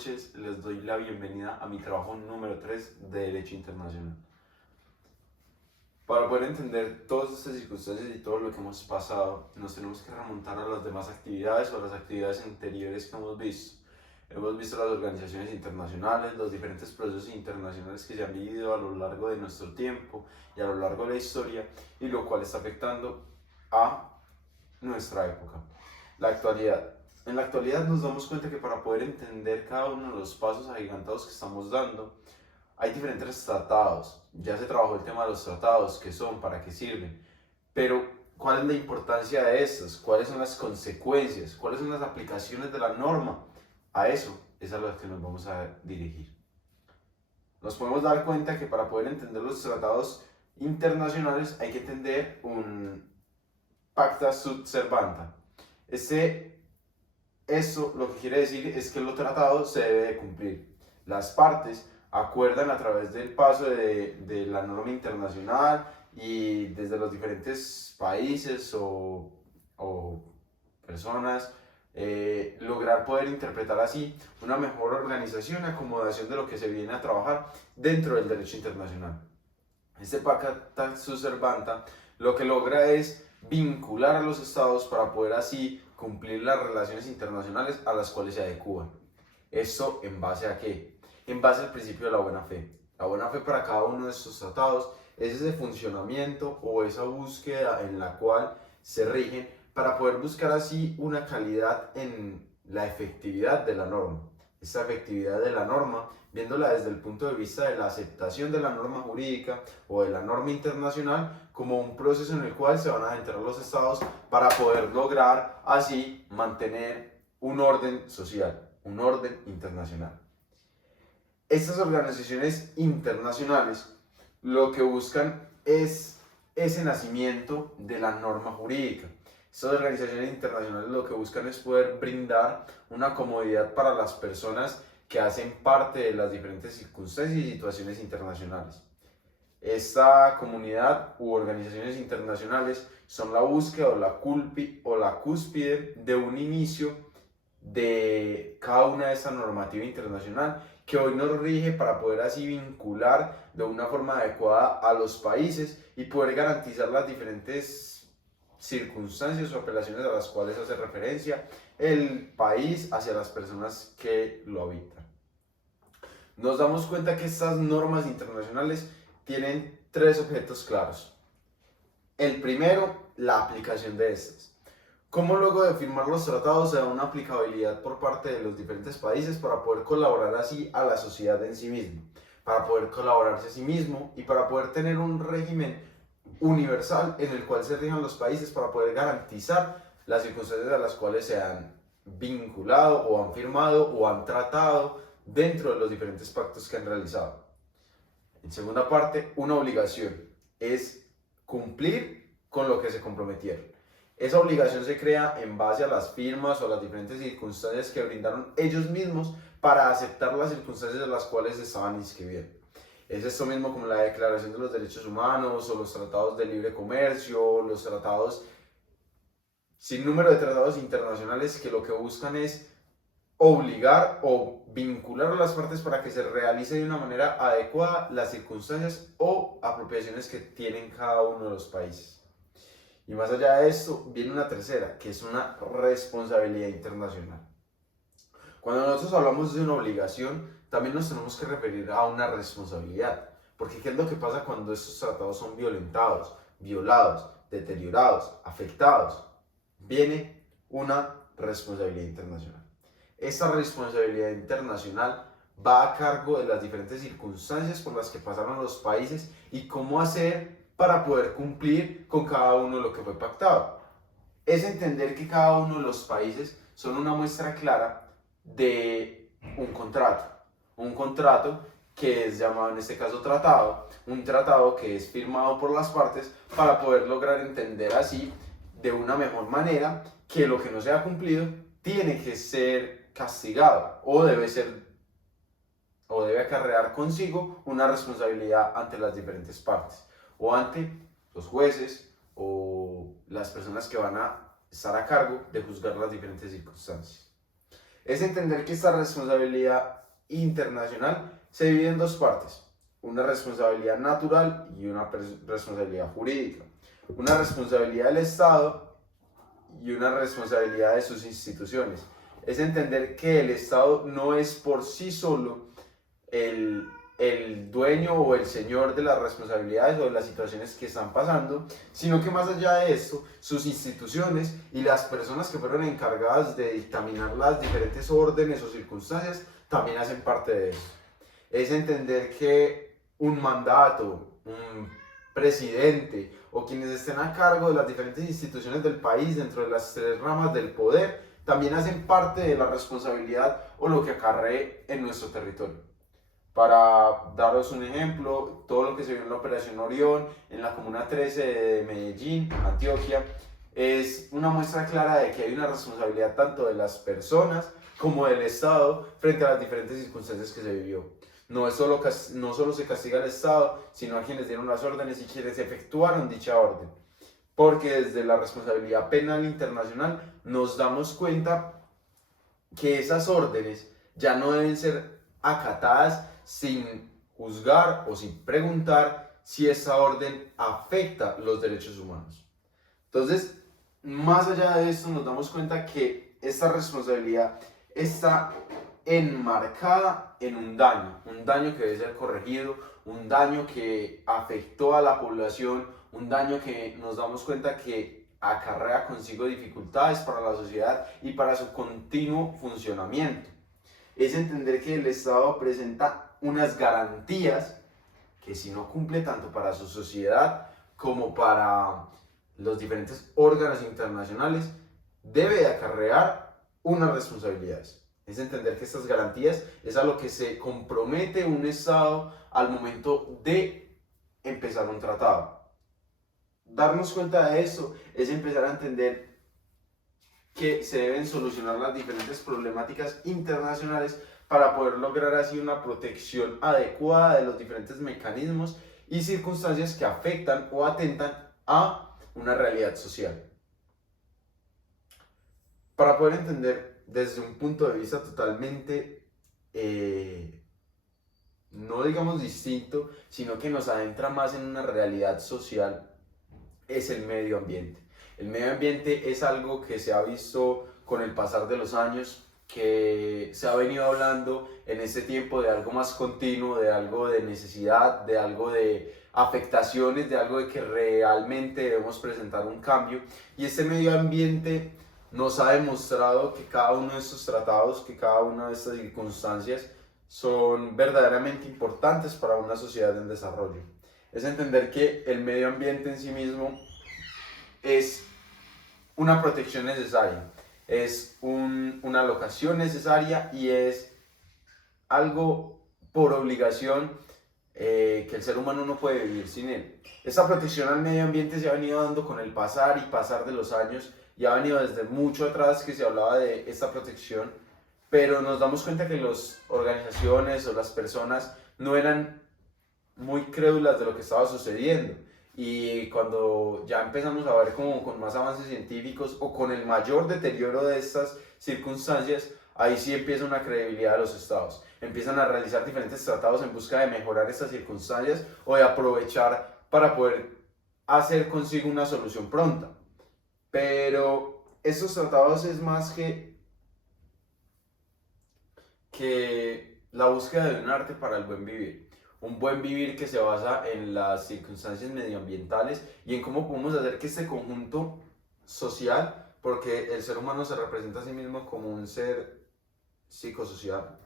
noches, les doy la bienvenida a mi trabajo número 3 de Derecho Internacional. Para poder entender todas estas circunstancias y todo lo que hemos pasado, nos tenemos que remontar a las demás actividades o a las actividades anteriores que hemos visto. Hemos visto las organizaciones internacionales, los diferentes procesos internacionales que se han vivido a lo largo de nuestro tiempo y a lo largo de la historia, y lo cual está afectando a nuestra época, la actualidad. En la actualidad nos damos cuenta que para poder entender cada uno de los pasos agigantados que estamos dando, hay diferentes tratados. Ya se trabajó el tema de los tratados, qué son, para qué sirven, pero ¿cuál es la importancia de estos? ¿Cuáles son las consecuencias? ¿Cuáles son las aplicaciones de la norma? A eso es a lo que nos vamos a dirigir. Nos podemos dar cuenta que para poder entender los tratados internacionales hay que entender un pacta sunt servanda. Eso lo que quiere decir es que los tratados se debe de cumplir. Las partes acuerdan a través del paso de la norma internacional y desde los diferentes países o personas, lograr poder interpretar así una mejor organización y acomodación de lo que se viene a trabajar dentro del derecho internacional. Este pacta sunt servanda lo que logra es vincular a los estados para poder así cumplir las relaciones internacionales a las cuales se adecúan. ¿Esto en base a qué? En base al principio de la buena fe. La buena fe para cada uno de estos tratados es ese funcionamiento o esa búsqueda en la cual se rigen para poder buscar así una calidad en la efectividad de la norma. Esta efectividad de la norma, viéndola desde el punto de vista de la aceptación de la norma jurídica o de la norma internacional como un proceso en el cual se van a adentrar los estados para poder lograr así mantener un orden social, un orden internacional. Estas organizaciones internacionales lo que buscan es ese nacimiento de la norma jurídica. Estas organizaciones internacionales lo que buscan es poder brindar una comodidad para las personas que hacen parte de las diferentes circunstancias y situaciones internacionales. Esta comunidad u organizaciones internacionales son la búsqueda o la cúspide de un inicio de cada una de esta normativa internacional que hoy nos rige para poder así vincular de una forma adecuada a los países y poder garantizar las diferentes circunstancias o apelaciones a las cuales hace referencia el país hacia las personas que lo habitan. Nos damos cuenta que estas normas internacionales tienen tres objetos claros. El primero, la aplicación de estas. Cómo luego de firmar los tratados se da una aplicabilidad por parte de los diferentes países para poder colaborar así a la sociedad en sí misma, para poder colaborarse a sí mismo y para poder tener un régimen universal en el cual se rijan los países para poder garantizar las circunstancias a las cuales se han vinculado o han firmado o han tratado dentro de los diferentes pactos que han realizado. En segunda parte, una obligación es cumplir con lo que se comprometieron. Esa obligación se crea en base a las firmas o a las diferentes circunstancias que brindaron ellos mismos para aceptar las circunstancias en las cuales se estaban inscribiendo. Es esto mismo como la Declaración de los Derechos Humanos o los tratados de libre comercio, los tratados, sin número de tratados internacionales que lo que buscan es obligar o vincular a las partes para que se realice de una manera adecuada las circunstancias o apropiaciones que tienen cada uno de los países. Y más allá de esto, viene una tercera, que es una responsabilidad internacional. Cuando nosotros hablamos de una obligación, también nos tenemos que referir a una responsabilidad. Porque ¿qué es lo que pasa cuando estos tratados son violentados, violados, deteriorados, afectados? Viene una responsabilidad internacional. Esta responsabilidad internacional va a cargo de las diferentes circunstancias por las que pasaron los países y cómo hacer para poder cumplir con cada uno de lo que fue pactado. Es entender que cada uno de los países son una muestra clara de un contrato que es llamado en este caso tratado, un tratado que es firmado por las partes para poder lograr entender así de una mejor manera que lo que no se ha cumplido tiene que ser castigado o debe acarrear consigo una responsabilidad ante las diferentes partes o ante los jueces o las personas que van a estar a cargo de juzgar las diferentes circunstancias. Es entender que esta responsabilidad internacional se divide en dos partes, una responsabilidad natural y una responsabilidad jurídica, una responsabilidad del Estado y una responsabilidad de sus instituciones. Es entender que el Estado no es por sí solo el dueño o el señor de las responsabilidades o de las situaciones que están pasando, sino que más allá de esto, sus instituciones y las personas que fueron encargadas de dictaminar las diferentes órdenes o circunstancias también hacen parte de eso. Es entender que un mandato, un presidente o quienes estén a cargo de las diferentes instituciones del país dentro de las tres ramas del poder también hacen parte de la responsabilidad o lo que acarree en nuestro territorio. Para daros un ejemplo, todo lo que se vio en la Operación Orión, en la Comuna 13 de Medellín, Antioquia, es una muestra clara de que hay una responsabilidad tanto de las personas como del Estado frente a las diferentes circunstancias que se vivió. No solo se castiga al Estado, sino a quienes dieron las órdenes y quienes efectuaron dicha orden. Porque desde la responsabilidad penal internacional nos damos cuenta que esas órdenes ya no deben ser acatadas sin juzgar o sin preguntar si esa orden afecta los derechos humanos. Entonces, más allá de esto, nos damos cuenta que esta responsabilidad está enmarcada en un daño que debe ser corregido, un daño que afectó a la población, un daño que nos damos cuenta que acarrea consigo dificultades para la sociedad y para su continuo funcionamiento. Es entender que el Estado presenta unas garantías que si no cumple tanto para su sociedad como para los diferentes órganos internacionales, debe acarrear unas responsabilidades. Es entender que estas garantías es a lo que se compromete un Estado al momento de empezar un tratado. Darnos cuenta de eso es empezar a entender que se deben solucionar las diferentes problemáticas internacionales para poder lograr así una protección adecuada de los diferentes mecanismos y circunstancias que afectan o atentan a una realidad social. Para poder entender desde un punto de vista totalmente, no digamos distinto, sino que nos adentra más en una realidad social, es el medio ambiente. El medio ambiente es algo que se ha visto con el pasar de los años, que se ha venido hablando en este tiempo de algo más continuo, de algo de necesidad, de algo de afectaciones, de algo de que realmente debemos presentar un cambio. Y este medio ambiente nos ha demostrado que cada uno de estos tratados, que cada una de estas circunstancias son verdaderamente importantes para una sociedad en desarrollo. Es entender que el medio ambiente en sí mismo es una protección necesaria, es una locación necesaria y es algo por obligación que el ser humano no puede vivir sin él. Esta protección al medio ambiente se ha venido dando con el pasar y pasar de los años y ha venido desde mucho atrás que se hablaba de esta protección, pero nos damos cuenta que las organizaciones o las personas no eran muy crédulas de lo que estaba sucediendo. Y cuando ya empezamos a ver como con más avances científicos o con el mayor deterioro de estas circunstancias, ahí sí empieza una credibilidad de los estados. Empiezan a realizar diferentes tratados en busca de mejorar estas circunstancias o de aprovechar para poder hacer consigo una solución pronta. Pero estos tratados es más que la búsqueda de un arte para el buen vivir. Un buen vivir que se basa en las circunstancias medioambientales y en cómo podemos hacer que este conjunto social, porque el ser humano se representa a sí mismo como un ser psicosocial,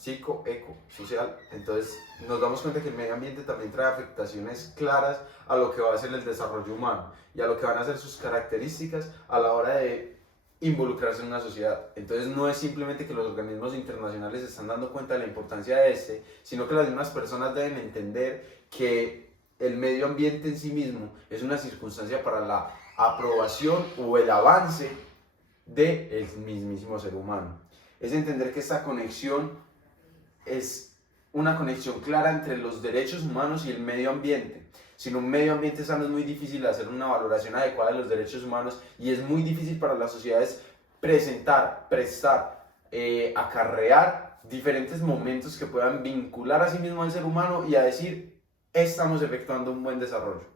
psicoecosocial, entonces nos damos cuenta que el medio ambiente también trae afectaciones claras a lo que va a ser el desarrollo humano y a lo que van a ser sus características a la hora de involucrarse en una sociedad. Entonces no es simplemente que los organismos internacionales se están dando cuenta de la importancia de sino que las mismas personas deben entender que el medio ambiente en sí mismo es una circunstancia para la aprobación o el avance del mismísimo ser humano. Es entender que esta conexión es una conexión clara entre los derechos humanos y el medio ambiente. Sin un medio ambiente sano es muy difícil hacer una valoración adecuada de los derechos humanos y es muy difícil para las sociedades presentar, prestar, acarrear diferentes momentos que puedan vincular a sí mismo al ser humano y a decir, estamos efectuando un buen desarrollo.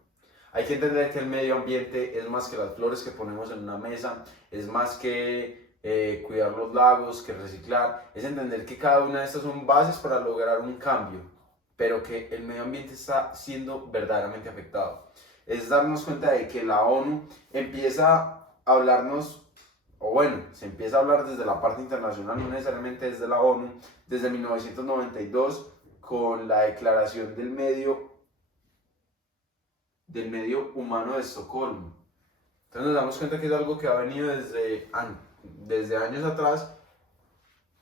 Hay que entender que el medio ambiente es más que las flores que ponemos en una mesa, es más que cuidar los lagos, que reciclar, es entender que cada una de estas son bases para lograr un cambio, pero que el medio ambiente está siendo verdaderamente afectado. Es darnos cuenta de que la ONU empieza a hablarnos, o bueno, se empieza a hablar desde la parte internacional, no necesariamente desde la ONU, desde 1992 con la Declaración del Medio Humano de Estocolmo. Entonces nos damos cuenta que es algo que ha venido desde años atrás,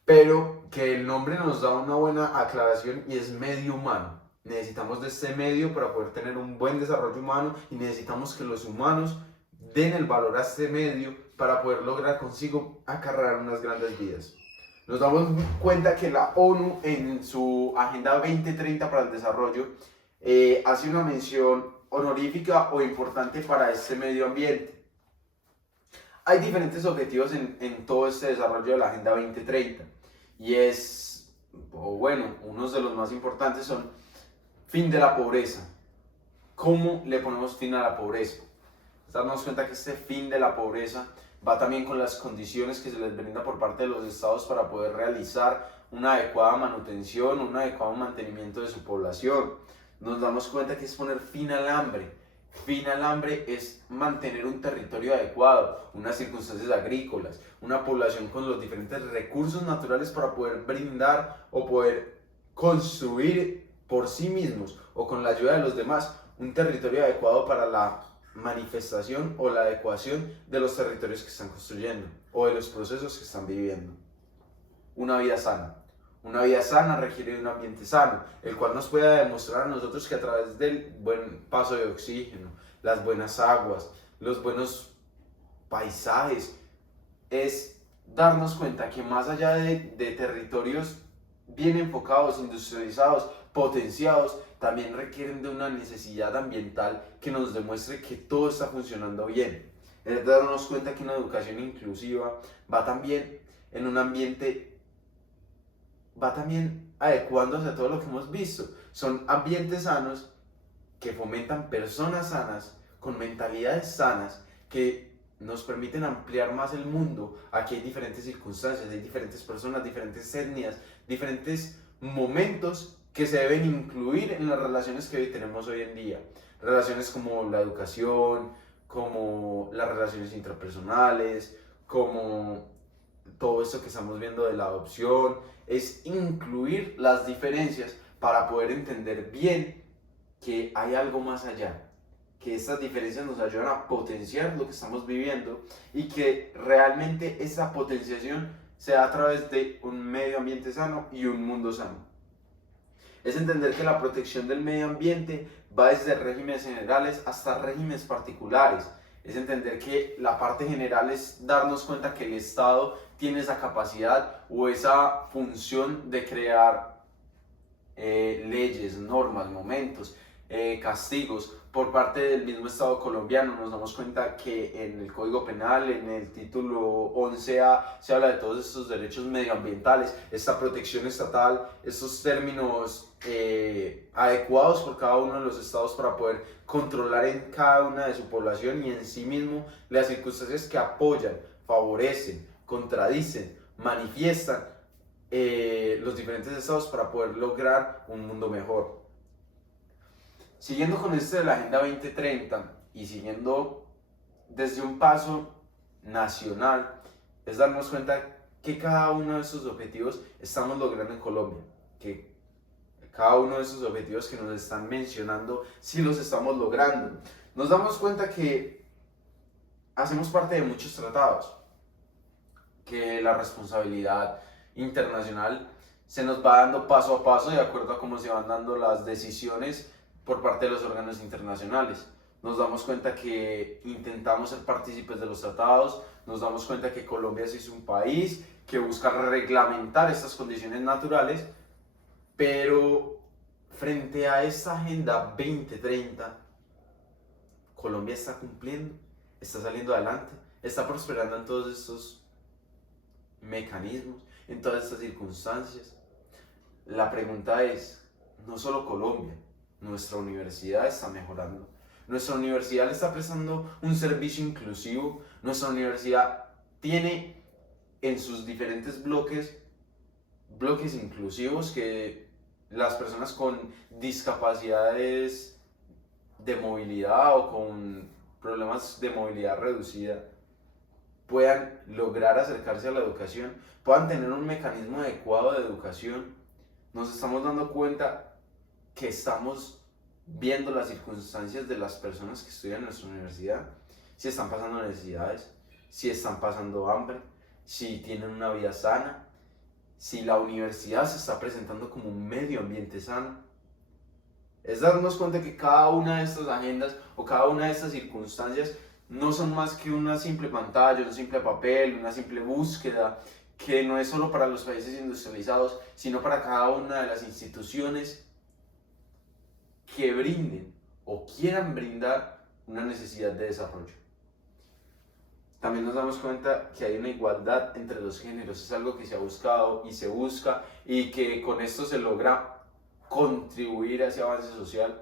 pero que el nombre nos da una buena aclaración y es medio humano. Necesitamos de este medio para poder tener un buen desarrollo humano y necesitamos que los humanos den el valor a este medio para poder lograr consigo acarrear unas grandes vidas. Nos damos cuenta que la ONU en su Agenda 2030 para el Desarrollo hace una mención honorífica o importante para este medio ambiente. Hay diferentes objetivos en todo este desarrollo de la Agenda 2030 y unos de los más importantes son fin de la pobreza. ¿Cómo le ponemos fin a la pobreza? Darnos cuenta que este fin de la pobreza va también con las condiciones que se les brinda por parte de los estados para poder realizar una adecuada manutención, un adecuado mantenimiento de su población. Nos damos cuenta que es poner fin al hambre. Fin al hambre es mantener un territorio adecuado, unas circunstancias agrícolas, una población con los diferentes recursos naturales para poder brindar o poder construir por sí mismos o con la ayuda de los demás un territorio adecuado para la manifestación o la adecuación de los territorios que están construyendo o de los procesos que están viviendo. Una vida sana. Una vida sana requiere de un ambiente sano, el cual nos pueda demostrar a nosotros que a través del buen paso de oxígeno, las buenas aguas, los buenos paisajes, es darnos cuenta que más allá de territorios bien enfocados, industrializados, potenciados, también requieren de una necesidad ambiental que nos demuestre que todo está funcionando bien. Es darnos cuenta que una educación inclusiva va también en un ambiente, va también adecuándose a todo lo que hemos visto. Son ambientes sanos que fomentan personas sanas, con mentalidades sanas, que nos permiten ampliar más el mundo. Aquí hay diferentes circunstancias, hay diferentes personas, diferentes etnias, diferentes momentos que se deben incluir en las relaciones que hoy tenemos hoy en día. Relaciones como la educación, como las relaciones interpersonales, como todo esto que estamos viendo de la adopción, es incluir las diferencias para poder entender bien que hay algo más allá, que estas diferencias nos ayudan a potenciar lo que estamos viviendo y que realmente esa potenciación se da a través de un medio ambiente sano y un mundo sano. Es entender que la protección del medio ambiente va desde regímenes generales hasta regímenes particulares. Es entender que la parte general es darnos cuenta que el Estado tiene esa capacidad o esa función de crear leyes, normas, momentos, castigos por parte del mismo Estado colombiano. Nos damos cuenta que en el Código Penal, en el título 11A, se habla de todos estos derechos medioambientales, esta protección estatal, estos términos adecuados por cada uno de los estados para poder controlar en cada una de su población y en sí mismo las circunstancias que apoyan, favorecen, contradicen, manifiestan los diferentes estados para poder lograr un mundo mejor. Siguiendo con esto de la Agenda 2030 y siguiendo desde un paso nacional, es darnos cuenta que cada uno de esos objetivos estamos logrando en Colombia, que cada uno de esos objetivos que nos están mencionando, sí los estamos logrando. Nos damos cuenta que hacemos parte de muchos tratados, que la responsabilidad internacional se nos va dando paso a paso de acuerdo a cómo se van dando las decisiones por parte de los órganos internacionales. Nos damos cuenta que intentamos ser partícipes de los tratados, nos damos cuenta que Colombia es un país que busca reglamentar estas condiciones naturales, pero frente a esta Agenda 2030, Colombia está cumpliendo, está saliendo adelante, está prosperando en todos estos mecanismos en todas estas circunstancias. La pregunta es, no solo Colombia, nuestra universidad está mejorando, nuestra universidad le está prestando un servicio inclusivo, nuestra universidad tiene en sus diferentes bloques inclusivos que las personas con discapacidades de movilidad o con problemas de movilidad reducida puedan lograr acercarse a la educación, puedan tener un mecanismo adecuado de educación. Nos estamos dando cuenta que estamos viendo las circunstancias de las personas que estudian en nuestra universidad, si están pasando necesidades, si están pasando hambre, si tienen una vida sana, si la universidad se está presentando como un medio ambiente sano. Es darnos cuenta que cada una de estas agendas o cada una de estas circunstancias no son más que una simple pantalla, un simple papel, una simple búsqueda, que no es solo para los países industrializados, sino para cada una de las instituciones que brinden o quieran brindar una necesidad de desarrollo. También nos damos cuenta que hay una igualdad entre los géneros, es algo que se ha buscado y se busca, y que con esto se logra contribuir a ese avance social,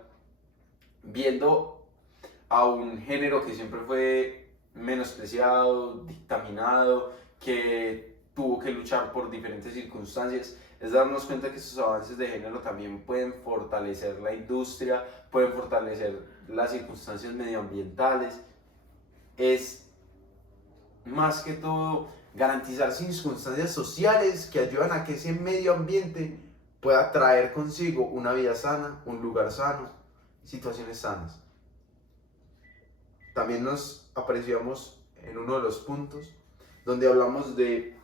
viendo a un género que siempre fue menospreciado, dictaminado, que tuvo que luchar por diferentes circunstancias. Es darnos cuenta que estos avances de género también pueden fortalecer la industria, pueden fortalecer las circunstancias medioambientales. Es más que todo garantizar circunstancias sociales que ayudan a que ese medio ambiente pueda traer consigo una vida sana, un lugar sano, situaciones sanas. También nos apreciamos en uno de los puntos donde hablamos de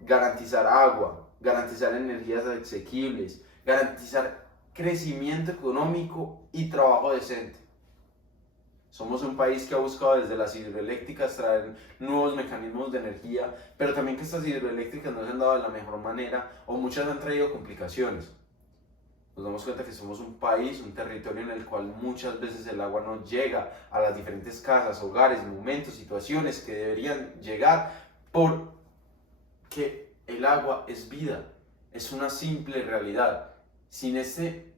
garantizar agua, garantizar energías asequibles, garantizar crecimiento económico y trabajo decente. Somos un país que ha buscado desde las hidroeléctricas traer nuevos mecanismos de energía, pero también que estas hidroeléctricas no se han dado de la mejor manera o muchas han traído complicaciones. Nos damos cuenta que somos un país, un territorio en el cual muchas veces el agua no llega a las diferentes casas, hogares, momentos, situaciones que deberían llegar, porque el agua es vida, es una simple realidad. Sin este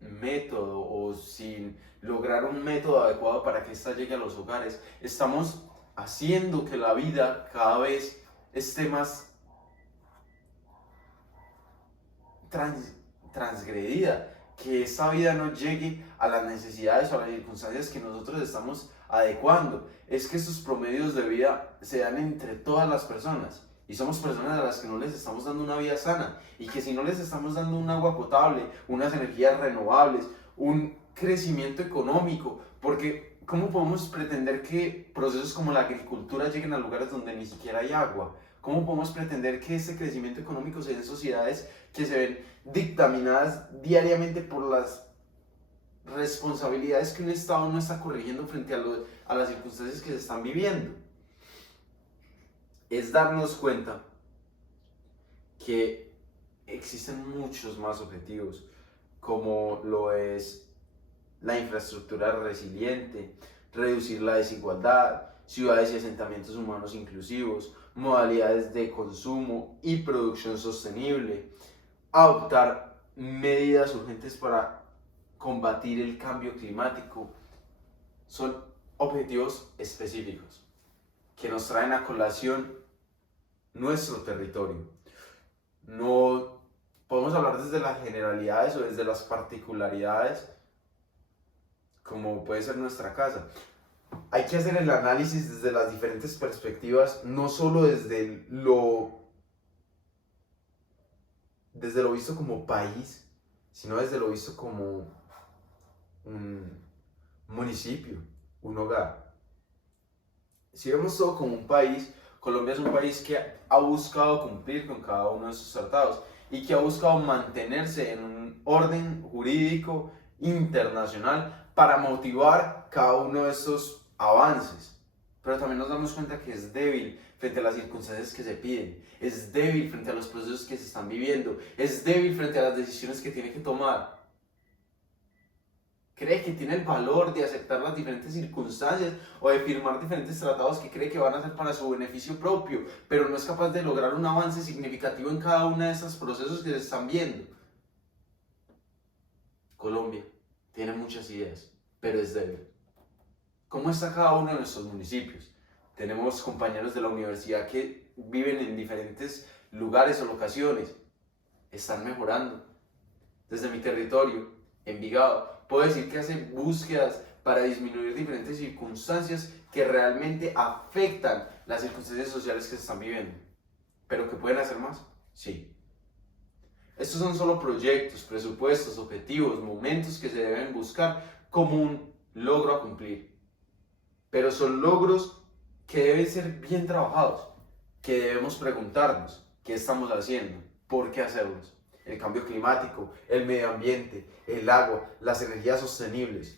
método o sin lograr un método adecuado para que ésta llegue a los hogares, estamos haciendo que la vida cada vez esté más transgredida, que esta vida no llegue a las necesidades o a las circunstancias que nosotros estamos adecuando. Es que esos promedios de vida se dan entre todas las personas y somos personas a las que no les estamos dando una vida sana, y que si no les estamos dando un agua potable, unas energías renovables, un crecimiento económico, porque ¿cómo podemos pretender que procesos como la agricultura lleguen a lugares donde ni siquiera hay agua? ¿Cómo podemos pretender que este crecimiento económico se dé en sociedades que se ven dictaminadas diariamente por las responsabilidades que un Estado no está corrigiendo frente a las circunstancias que se están viviendo? Es darnos cuenta que existen muchos más objetivos, como lo es la infraestructura resiliente, reducir la desigualdad, ciudades y asentamientos humanos inclusivos, modalidades de consumo y producción sostenible, adoptar medidas urgentes para combatir el cambio climático. Son objetivos específicos que nos traen a colación nuestro territorio. No podemos hablar desde las generalidades o desde las particularidades, como puede ser nuestra casa. Hay que hacer el análisis desde las diferentes perspectivas, no solo desde lo visto como país, sino desde lo visto como un municipio, un hogar. Si vemos todo como un país, Colombia es un país que ha buscado cumplir con cada uno de sus tratados y que ha buscado mantenerse en un orden jurídico internacional para motivar cada uno de estos avances. Pero también nos damos cuenta que es débil frente a las circunstancias que se piden, es débil frente a los procesos que se están viviendo, es débil frente a las decisiones que tiene que tomar. cree que tiene el valor de aceptar las diferentes circunstancias o de firmar diferentes tratados que cree que van a ser para su beneficio propio, pero no es capaz de lograr un avance significativo en cada uno de estos procesos que se están viendo. Colombia tiene muchas ideas, pero es débil. ¿Cómo está cada uno de nuestros municipios? Tenemos compañeros de la universidad que viven en diferentes lugares o locaciones. Están mejorando. Desde mi territorio, Envigado, puedo decir que hacen búsquedas para disminuir diferentes circunstancias que realmente afectan las circunstancias sociales que se están viviendo. ¿Pero que pueden hacer más? Sí. Estos son solo proyectos, presupuestos, objetivos, momentos que se deben buscar como un logro a cumplir. Pero son logros que deben ser bien trabajados, que debemos preguntarnos qué estamos haciendo, por qué hacerlos. El cambio climático, el medio ambiente, el agua, las energías sostenibles.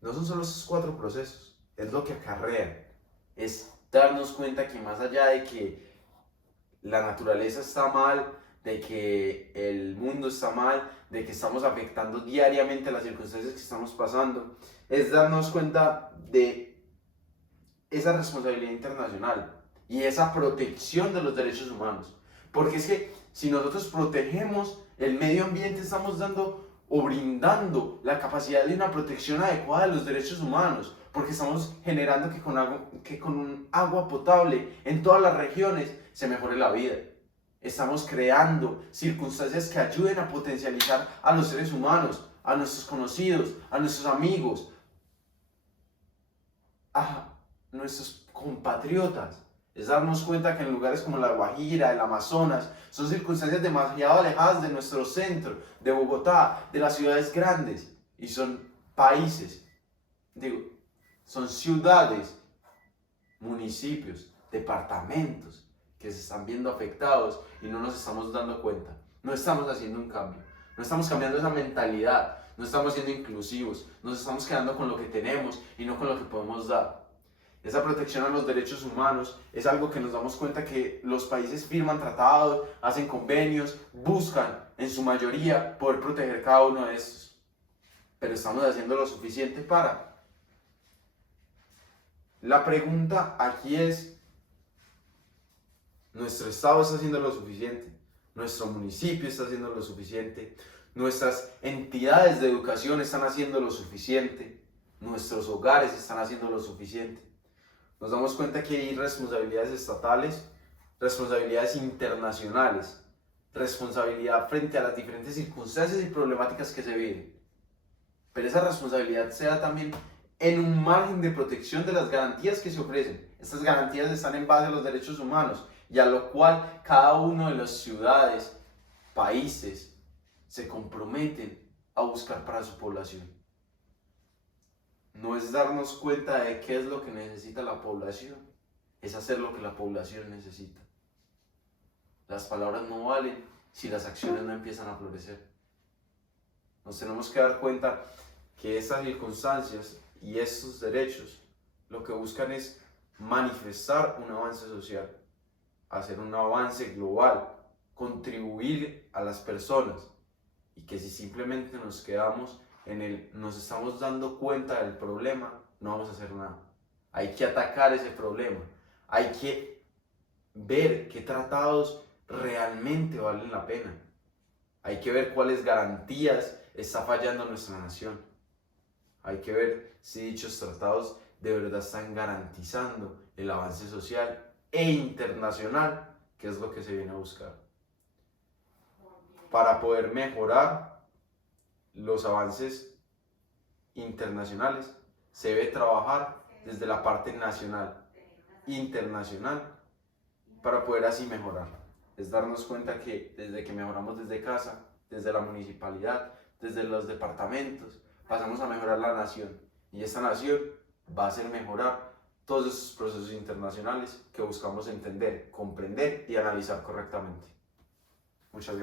No son solo esos 4 procesos, es lo que acarrean. Es darnos cuenta que más allá de que la naturaleza está mal, de que el mundo está mal, de que estamos afectando diariamente las circunstancias que estamos pasando, es darnos cuenta de esa responsabilidad internacional y esa protección de los derechos humanos. Porque es que si nosotros protegemos el medio ambiente, estamos dando o brindando la capacidad de una protección adecuada de los derechos humanos, porque estamos generando que con un agua potable en todas las regiones se mejore la vida. Estamos creando circunstancias que ayuden a potencializar a los seres humanos, a nuestros conocidos, a nuestros amigos, a nuestros compatriotas. Es darnos cuenta que en lugares como la Guajira, el Amazonas, son circunstancias demasiado alejadas de nuestro centro, de Bogotá, de las ciudades grandes, y son países, son ciudades, municipios, departamentos que se están viendo afectados y no nos estamos dando cuenta. No estamos haciendo un cambio, no estamos cambiando esa mentalidad, no estamos siendo inclusivos, nos estamos quedando con lo que tenemos y no con lo que podemos dar. Esa protección a los derechos humanos es algo que nos damos cuenta que los países firman tratados, hacen convenios, buscan en su mayoría poder proteger cada uno de estos. Pero estamos haciendo lo suficiente para. La pregunta aquí es, ¿nuestro Estado está haciendo lo suficiente? ¿Nuestro municipio está haciendo lo suficiente? ¿Nuestras entidades de educación están haciendo lo suficiente? ¿Nuestros hogares están haciendo lo suficiente? Nos damos cuenta que hay responsabilidades estatales, responsabilidades internacionales, responsabilidad frente a las diferentes circunstancias y problemáticas que se viven. Pero esa responsabilidad se da también en un margen de protección de las garantías que se ofrecen. Estas garantías están en base a los derechos humanos y a lo cual cada uno de las ciudades, países, se comprometen a buscar para su población. No es darnos cuenta de qué es lo que necesita la población, es hacer lo que la población necesita. Las palabras no valen si las acciones no empiezan a florecer. Nos tenemos que dar cuenta que estas circunstancias y estos derechos lo que buscan es manifestar un avance social, hacer un avance global, contribuir a las personas, y que si simplemente nos quedamos nos estamos dando cuenta del problema, no vamos a hacer nada. Hay que atacar ese problema, hay que ver qué tratados realmente valen la pena, hay que ver cuáles garantías está fallando nuestra nación, hay que ver si dichos tratados de verdad están garantizando el avance social e internacional, que es lo que se viene a buscar. Para poder mejorar los avances internacionales, se debe trabajar desde la parte nacional, internacional, para poder así mejorar. Es darnos cuenta que desde que mejoramos desde casa, desde la municipalidad, desde los departamentos, pasamos a mejorar la nación. Y esta nación va a hacer mejorar todos esos procesos internacionales que buscamos entender, comprender y analizar correctamente. Muchas gracias.